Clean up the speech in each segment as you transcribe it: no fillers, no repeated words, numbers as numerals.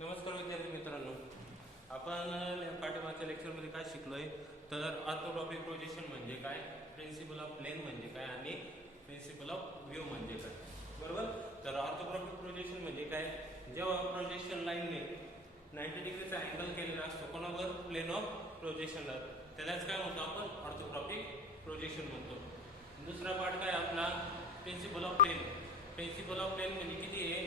नमस्कार विद्यार्थी मित्रांनो, आपण पाठीमागच्या लेक्चरमध्ये काय शिकलोय तर ऑर्थोग्राफिक प्रोजेक्शन म्हणजे काय, प्रिन्सिपल ऑफ प्लेन म्हणजे काय आणि प्रिन्सिपल ऑफ व्ह्यू म्हणजे काय. बरोबर. तर ऑर्थोग्राफिक प्रोजेक्शन म्हणजे काय, जेव्हा प्रोजेक्शन लाईनने 90 डिग्रीचा अँगल केलेला असतो कोणावर, प्लेन ऑफ प्रोजेक्शनला, त्यालाच काय म्हणतो आपण, ऑर्थोग्राफिक प्रोजेक्शन म्हणतो. दुसरा पार्ट काय आपला, principal of plane. Principal of plane म्हणजे किती आहे,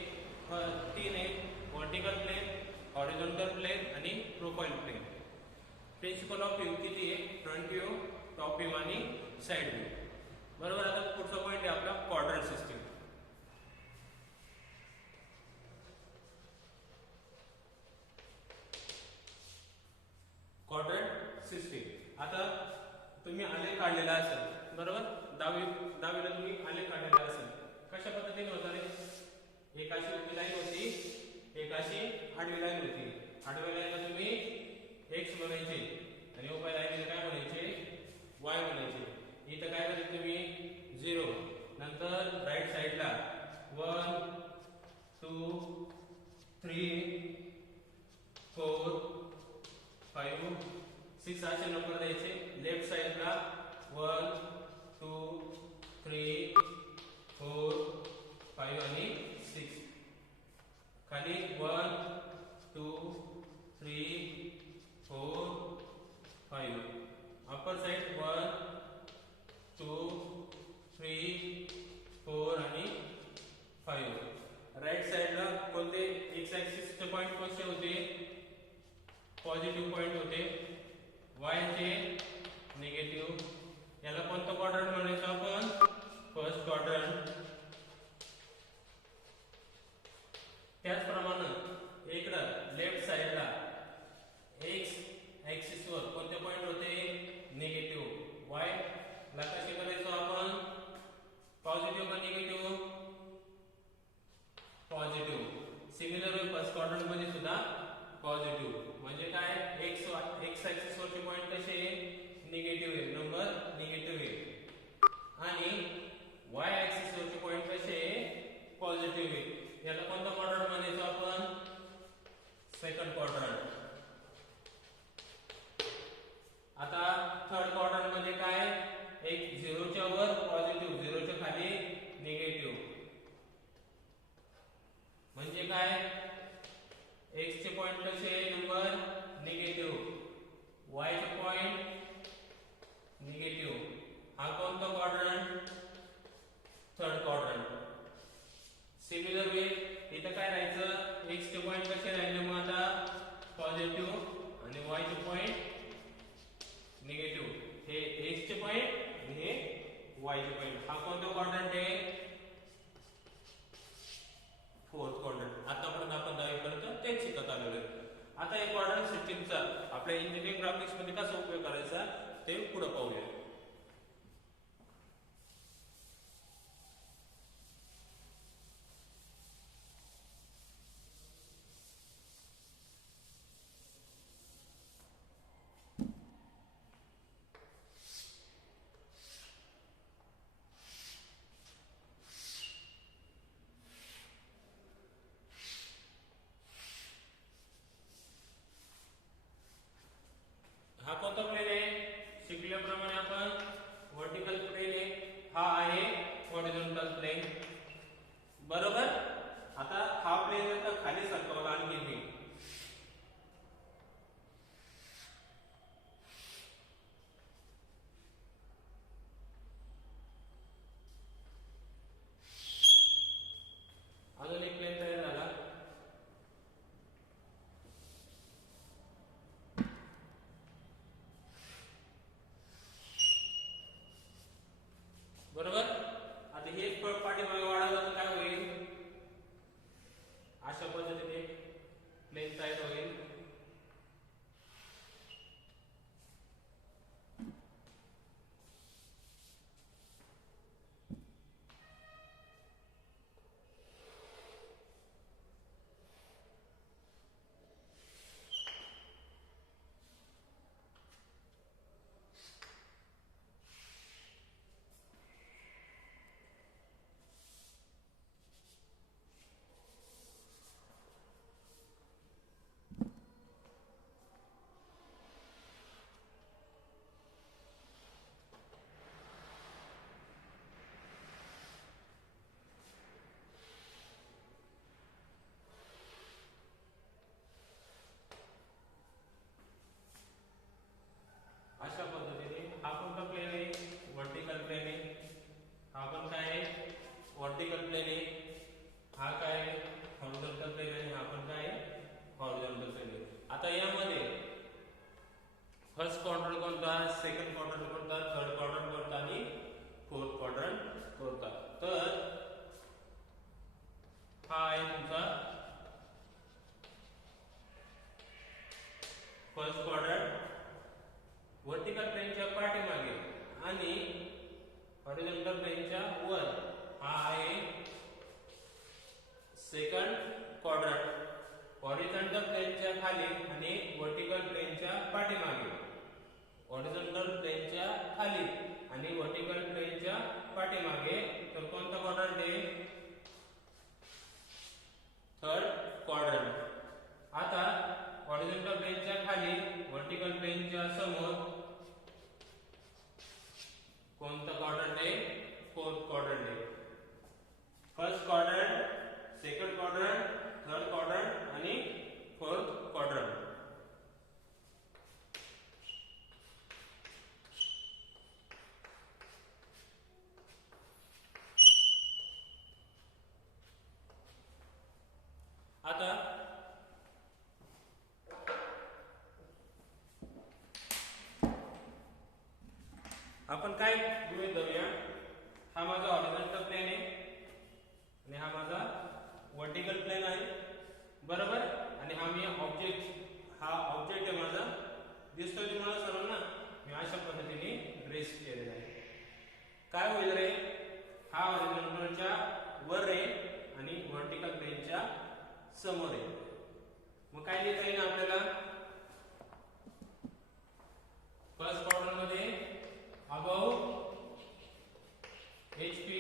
तीन आहे, वर्टिकल प्लेन, हॉरिझॉन्टल प्लेन आणि profile plane. Principal of view किती आहे, फ्रंट व्ह्यू, टॉप व्ह्यू आणि साइड व्ह्यू. बरोबर. आता पुढचा पॉईंट आहे आपला क्वाड्रंट सिस्टीम. Quadrant system. आता तुम्ही आलेख काढलेला असेल, बरोबर, दहावीला तुम्ही आलेख काढलेला असेल. कशा पद्धतीने होता रे, एक अशी उभी लाईन होती, एक अशी आडवी लाईन होती. आडव्या लाईनला तुम्ही एक्स म्हणायचे आणि उभ्या लाईनला काय म्हणायचे, वाय म्हणायचे. इथं काय करायचे तुम्ही, 0. नंतर राईट साइडला 1 2 3 4 5 6 असे नंबर द्यायचे. लेफ्ट साइडला 1 2 3 4 5 आणि 6. खाली 1 2 3 4 5. अपर साइड 1 2 3 4 आणि 5. राइट साइडला कोणते, एक्स ऍक्सिसचे पॉइंट कोणते होते, पॉझिटिव्ह पॉइंट होते, वाय चे निगेटिव्ह. याला कोणतं क्वाड्रंट म्हणायचं आपण, फर्स्ट क्वाड्रंट. त्याचप्रमाणे इकडं लेफ्ट साइडला एक्स ऍक्सिस वर कोणते पॉइंट होते, निगेटिव्ह. वाय ला कसे करायचो आपण, पॉझिटिव्ह का negative, positive. Similar way first quadrant मध्ये सुद्धा पॉझिटिव्ह. म्हणजे काय, एक्स ऍक्सिस वरचे पॉइंट कसे, निगेटिव्ह आहे, नंबर निगेटिव्ह आहे. आणि वाय ऍक्सिस वरचे पॉइंट कसे, पॉझिटिव्ह आहे. याला कोणता क्वाड्रंट म्हणायचो आपण, सेकंड क्वाड्रंट. आता थर्ड क्वाड्रंट मध्ये काय, एक 0 च्या वर पॉझिटिव्ह, 0 च्या खाली निगेटिव्ह. म्हणजे काय, एक्स चे पॉइंट कसे, नंबर निगेटिव्ह, वाय चे पॉइंट निगेटिव्ह. हा कोणता quadrant, third quadrant. Similar way इथं काय राहायचं, एक्स चे पॉइंट कसे राहिले मग आता, पॉझिटिव्ह आणि वाय चे पॉइंट निगेटिव्ह. हे एक्स चे पॉइंट आणि हे वाय चे पॉइंट. हा कोणता क्वाड्रंट आहे, फोर्थ क्वाड्रंट. आतापर्यंत आपण 10वी पर्यंत तेच शिकत आलेलो आहे. आता या क्वाड्रंट सिस्टीमचा आपल्या इंजिनिअरिंग ग्राफिक्स मध्ये कसा उपयोग करायचा ते पुढे पाहूया. हा कोणता प्लेन आहे, शिकल्याप्रमाणे आपण आहे तुमचा फर्स्ट क्वाड्रंट, वर्टिकल प्लेनच्या पाठीमागे आणि हॉरिझॉन्टल प्लेनच्या वर हा आहे सेकंड क्वाड्रंट. हॉरिझॉन्टल प्लेनच्या खाली आणि वर्टिकल प्लेनच्या पाठीमागे, हॉरिझॉन्टल प्लेनच्या खाली आणि वर्टिकल प्लेनच्या पाठीमागे, तर कोणता क्वाड्रंट आहे? Third quadrant. आता हॉरिझॉन्टल प्लेनच्या खाली, वर्टिकल प्लेनच्या समोर कोणता क्वाड्रंट आहे? फोर्थ क्वाड्रंट आहे. First quadrant, second quadrant, third quadrant आणि फोर्थ क्वाड्रंट. आता आपण काय गृहीत धरूया, हा माझा हॉरिझॉन्टल प्लेन आहे आणि हा माझा वर्टिकल प्लेन आहे, बरोबर. आणि हा मी ऑब्जेक्ट, हा ऑब्जेक्ट आहे माझा, दिसतोय तुम्हाला सर्वांना. मी अशा पद्धतीने ट्रेस केलेला आहे. काय होईल रे, हा हॉरिझॉन्टलच्या वर आहे आणि वर्टिकल प्लेनच्या समोर आहे. मग काय लिहिता येईल आपल्याला? फर्स्ट क्वाड्रंट मध्ये अबव HP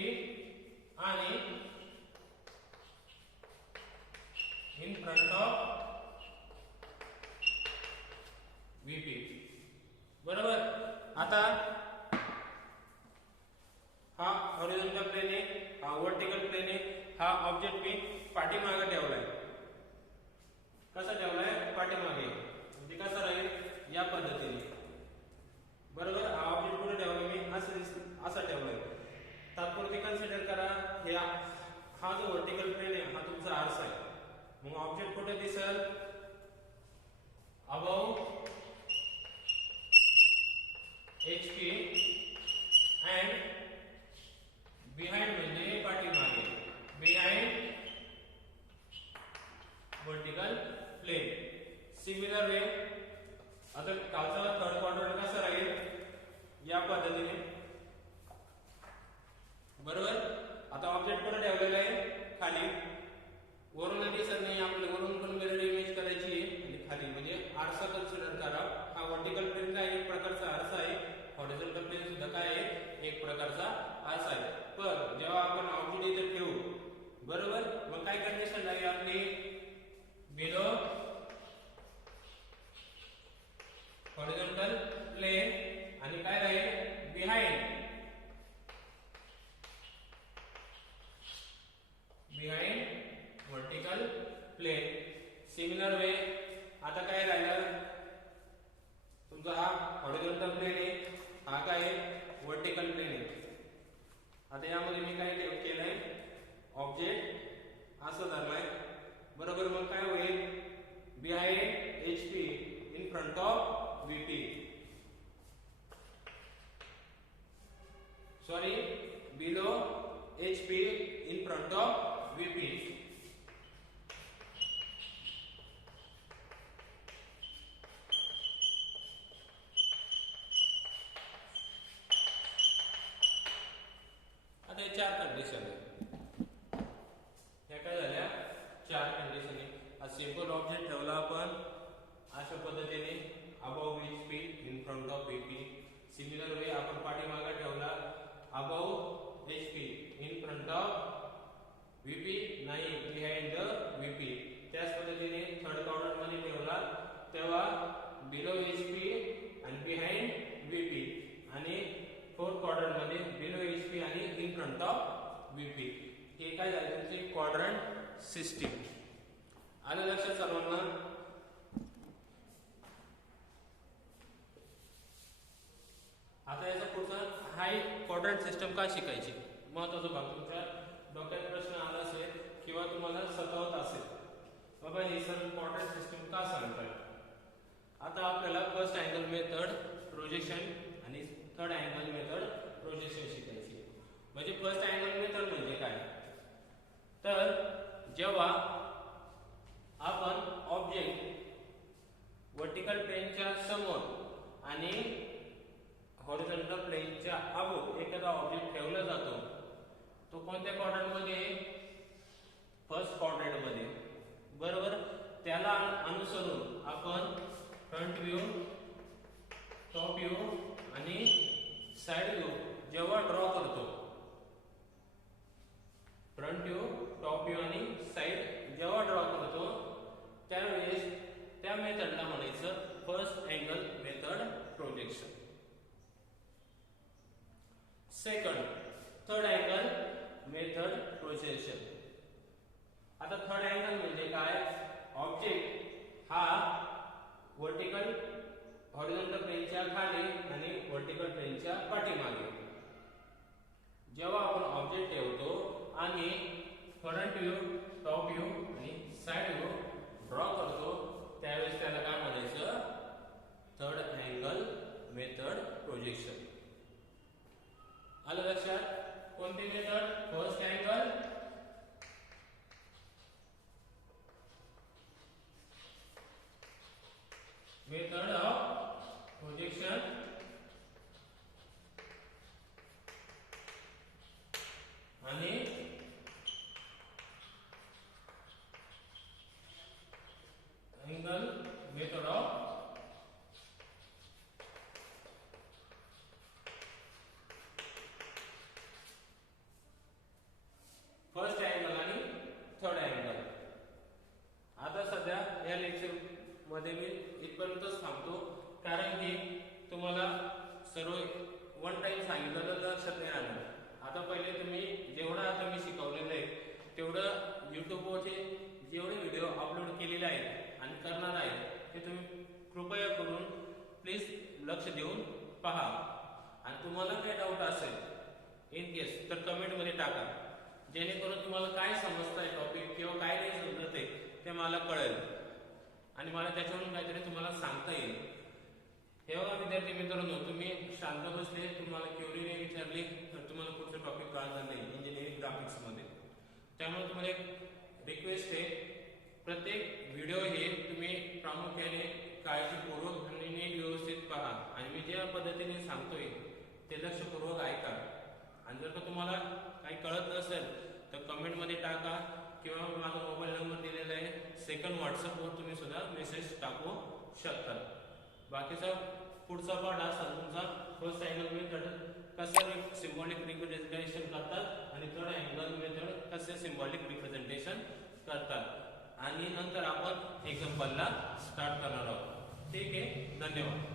आणि इन फ्रंट ऑफ VP, बरोबर. आता हा हॉरिझॉन्टल प्लेन आहे, हा वर्टिकल प्लेन आहे, हा ऑब्जेक्ट मी पाठीमागे ठेवलाय. कसा ठेवलाय? पाठीमागे. म्हणजे कसा राहील? या पद्धतीने, बरोबर. हा ऑब्जेक्ट कुठे ठेवला मी? असा ठेवलाय. तात्पुरती कन्सिडर करा, हा जो वर्टिकल प्लेन आहे हा तुमचा आरसा आहे. मग ऑब्जेक्ट कुठे दिसेल? अबव HP अँड बिहाइंड म्हणजे पाठीमागे, behind vertical plane. Similar way आता कालचा थर्ड क्वाड्रंट कसा राहील? या पद्धतीने, बरोबर. आता ऑब्जेक्ट कुठे ठेवलेला आहे? खाली. वरून दिसत नाही आपल्याला, वरून पण मिरर इमेज करायची आहे आणि खाली म्हणजे आरसा कन्सिडर करा. हा वर्टिकल प्लेन काय एक प्रकारचा आरसा आहे, हॉरिझॉन्टल प्लेन सुद्धा काय आहे? एक प्रकारचा आरसा आहे. पण जेव्हा आपण ऑब्जेक्ट इथे ठेवू, बरोबर, मग काय कंडिशन आहे आपली? बिलो हॉरिझॉन्टल प्लेन आणि काय राहील? Behind, behind vertical plane. Similar way आता काय राहिलं? तुमचा हा हॉरिझॉन्टल प्लेन आहे, हा काय आहे? वर्टिकल प्लेन आहे. आता यामध्ये मी काय केलंय? ऑब्जेक्ट असं धरलाय, बरोबर. मग काय होईल? Behind HP in front of VP, sorry, below HP in front of VP. आता हे चार कंडिशन आहे. ह्या काय झाल्या? चार कंडिशन आहे. हा सिंपल ऑब्जेक्ट ठेवला आपण अशा पद्धतीने, above HP in front of VP. Similar way आपण पाठीमागे ठेवला, above HP in front of VP, नाही बिहाइंड द VP. त्याच पद्धतीने थर्ड क्वाड्रंट मध्ये ठेवला तेव्हा बिलो HP आणि बिहाइंड VP, आणि फोर्थ क्वाड्रंट मध्ये बिलो HP आणि इन फ्रंट ऑफ VP. हे काय झालं? तुमचे क्वाड्रंट सिस्टीम. आलं लक्षात सर्वांना? आता याचा पुढचा हाय क्वाड्रंट सिस्टम का शिकायची? महत्त्वाचा भाग. तुमच्या डोक्यात प्रश्न आला असेल किंवा तुम्हाला सतावत असेल, बाबा हे सर क्वाड्रंट सिस्टम का सांगताय? आता आपल्याला फर्स्ट अँगल मेथड प्रोजेक्शन आणि थर्ड अँगल मेथड प्रोजेक्शन शिकायची. म्हणजे फर्स्ट अँगल मेथड म्हणजे काय? तर जेव्हा आपण ऑब्जेक्ट वर्टिकल प्लेनच्या समोर आणि हॉरिझॉन्टल प्लेनच्या अगोदर एखादा ऑब्जेक्ट ठेवला जातो, तो कोणत्या क्वाड्रंट मध्ये? फर्स्ट क्वाड्रंट मध्ये, बरोबर. त्याला अनुसरून आपण फ्रंट व्ह्यू, टॉप व्ह्यू आणि साइड व्ह्यू जेव्हा ड्रॉ करतो, फ्रंट व्ह्यू, टॉप व्ह्यू आणि साइड जेव्हा ड्रॉ करतो, त्यावेळेस त्या मेथडला म्हणायचं first angle method projection. Second, third angle method projection. आता थर्ड अँगल म्हणजे काय? ऑब्जेक्ट हा वर्टिकल हॉरिझॉन्टल प्लेनच्या खाली आणि वर्टिकल प्लेनच्या पाठीमागे जेव्हा आपण ऑब्जेक्ट ठेवतो आणि फ्रंट व्ह्यू, टॉप व्ह्यू आणि साइड व्ह्यू ड्रॉ करतो, त्यावेळेस त्याला काय म्हणायचं? Third angle method projection. आलं लक्षात? कोणती method? First angle method of projection आणि angle method of first angle आणि थर्ड अँगल. आता सध्या या लेक्चर मध्ये मी इथपर्यंतच थांबतो, कारण की तुम्हाला सर्व वन टाइम सांगितलं तर लक्षात नाही राहणार. आता पहिले तुम्ही जेवढं आता मी शिकवलेलं आहे तेवढं युट्यूबवरचे जेवढे व्हिडिओ अपलोड केलेले आहेत आणि करणार आहेत ते तुम्ही कृपया करून प्लीज लक्ष देऊन पहा. आणि तुम्हाला काही डाऊट असेल इन केस तर कमेंटमध्ये टाका, जेणेकरून तुम्हाला काय समजतंय टॉपिक किंवा काय नाही समजत आहे ते मला कळेल आणि मला त्याच्यावरून काहीतरी तुम्हाला सांगता येईल. हे बघा विद्यार्थी मित्रांनो, तुम्ही शांत बसले, तुम्हाला क्युरी नाही विचारली तर तुम्हाला पुढचं टॉपिक कळणार नाही इंजिनिअरिंग ग्राफिक्स मध्ये. त्यामुळे तुम्हाला एक रिक्वेस्ट आहे, प्रत्येक व्हिडिओ हे तुम्ही प्रामुख्याने काळजीपूर्वक आणि नीट व्यवस्थित पहा आणि मी ज्या पद्धतीने सांगतोय ते लक्षपूर्वक ऐका. आणि जर का तुम्हाला काही कळत नसेल तर कमेंट मध्ये टाका किंवा माझा मोबाईल नंबर दिलेला आहे, सेकंड व्हॉट्सअपवर तुम्ही सुद्धा मेसेज टाकू शकता. बाकीचा पुढचा पार्ट असा तुमचा फर्स्ट अँगल मेथड कसे सिम्बॉलिक रिप्रेझेंटेशन करतात आणि थर्ड अँगल मेथड कसे सिम्बॉलिक रिप्रेझेंटेशन करतात आणि नंतर आपण एक्झाम्पलला स्टार्ट करणार आहोत. ठीक आहे, धन्यवाद.